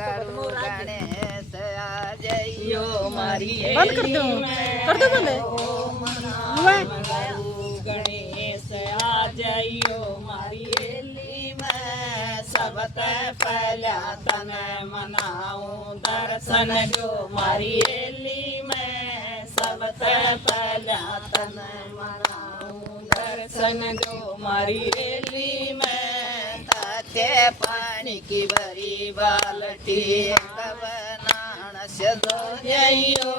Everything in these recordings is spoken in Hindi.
गणेश आ जइयो मारी बंद कर दो बोले हुआ गणेश आ जइयो मारी एली में सबते पहला तने मनाऊं दर्शन जो मारी एली में सबते पहला तने मनाऊं दर्शन जो मारी एली में ताते पानी की भरी बाल्टी बनाना सदो जइयो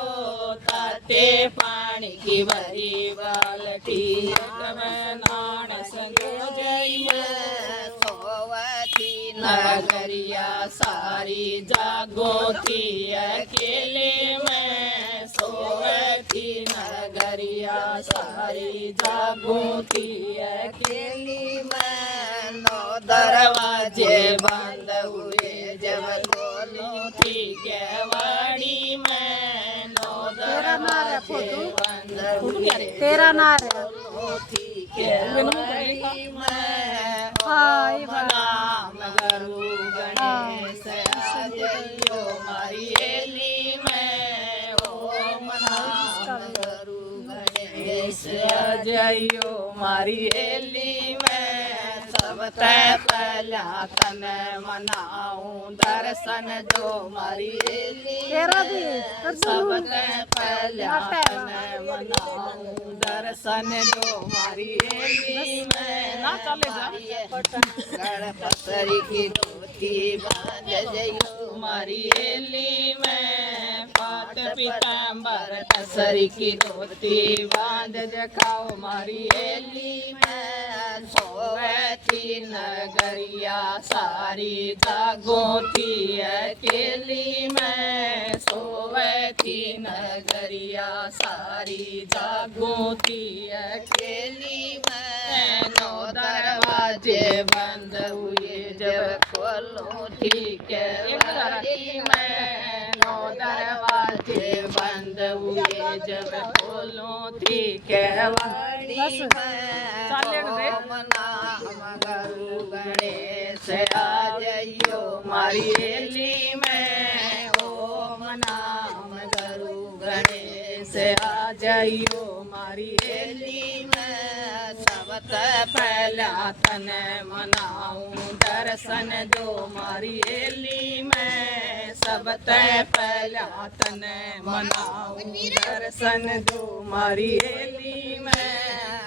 ताते पानी की भरी बाल्टी बनाना सदो जइयो सोवती नगरिया सारी जागोती अकेले में सोवती नगरिया सारी जागोती अकेली में नो दरवाजे बंद हुए जब खोलूं थी केवाड़ी में नो दरवाजे बंद हुए तेरा नार खोलूं थी केवाड़ी में ओम नाम गुरु गणेश आ जइयो मारी एली में ओम नाम गुरु गणेश आ जइयो मारी एली में सबते पहला तने मनाऊं दर्शन जो मारी एली तेरा भी सबते पहला तने मनाऊं दर्शन जो मारी एली में ना चले जा गणपति की धोती बांध जइयो मारी एली में पाट पीताम्बर तसरी की धोती बांध दिखाओ मारी एली में सोवती नगरिया सारी जागोती अकेली में सोवती नगरिया सारी जागोती अकेली में नो दरवाजे बंद हुए जब खोलूं ठीक है में नो दरवाजे बंद हुए जब खोलूं ठीक है ओम नाम गुरु गणेश आ जइयो मारी एली में ओम नाम गुरु गणेश आ जइयो मारी एली में सबते पहला तने मनाऊं दर्शन जो मारी एली में सबते पहला तने मनाऊं दर्शन जो मारी एली में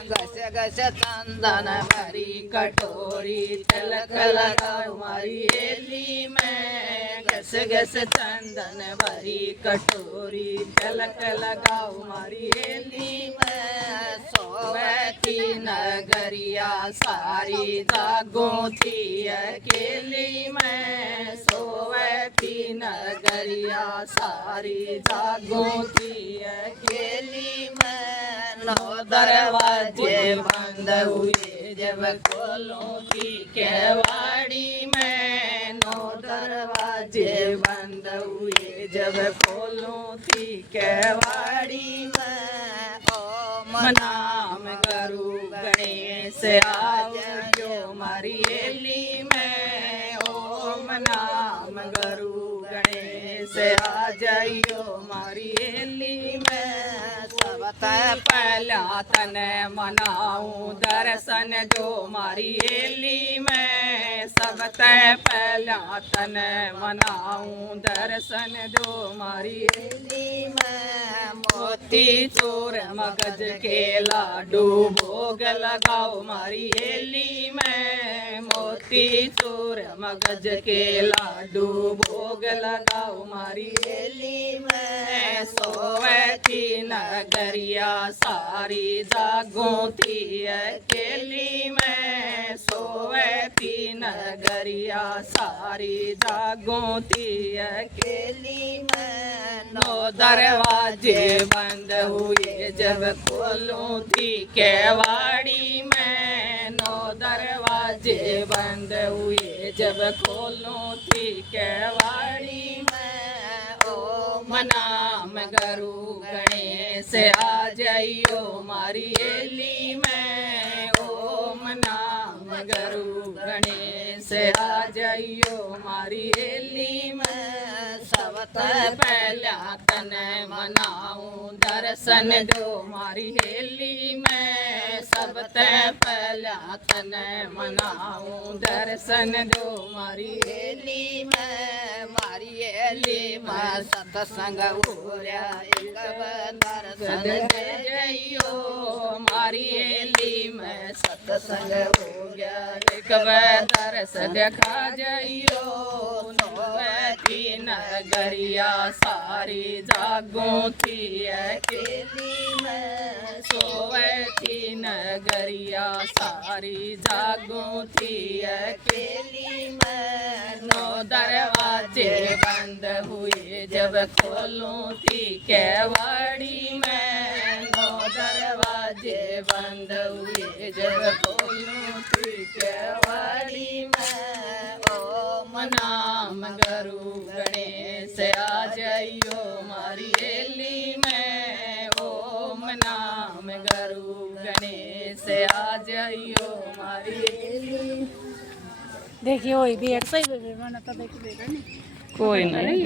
घस घस चंदन भरी कटोरी तिलक लगाओ मारी एली में घस घस चंदन भरी कटोरी तिलक लगाओ मारी एली में सोवती नगरिया सारी जागोती अकेली में सोवती नगरिया सारी जागोती अकेली में नो दरवाजे बंद हुए जब खोलूं थी केवाड़ी में नो दरवाजे बंद हुए जब खोलूं थी केवाड़ी में ओम नाम गुरु गणेश आ जइयो मारी एली में ओम नाम गुरु गणेश आ जइयो मारी एली में सबते पहला तने मनाऊं दर्शन जो मारी एली में सबते पहला तने मनाऊं दर्शन जो मारी एली में मोती चूर मगज के लाडू भोग लगाओ मारी एली में मोती चूर मगज के लाडू भोग लगाओ मारी एली में सोवती नगरिया सारी जागोती अकेली में सोवती नगरिया सारी जागोती अकेली में नो दरवाजे बंद हुए जब खोलूं थी केवाड़ी में नो दरवाजे बंद हुए जब खोलूं थी केवाड़ी में ओम नाम गुरु गणेश आ जइयो मारी एली में ओम नाम गुरु गणेश आ जइयो मारी एली में सबते पहला तने मनाऊं दर्शन दो मारी हेली में सबते पहला तने मनाऊं दर्शन दो मारी हेली में सत्संग उर्या एक दर्शन दे जइयो मारी हेली में सत्संग उर्या एक दर्शन देखा जइयो सोवती नगरिया सारी जागो थी अकेली में सोवती नगरिया सारी जागो थी अकेली में नौ दरवाजे बंद हुए जब खोलूं थी केवाड़ी में नौ दरवाजे बंद हुए जब खोलूं थी केवाड़ी में ओम नाम गुरु गणेश आ जाइयो मारी हेली में ओम नाम गुरु गणेश आ जाइयो मारी हेली देखिए वही भी एक सही मैंने तो देख लेगा नहीं कोई नहीं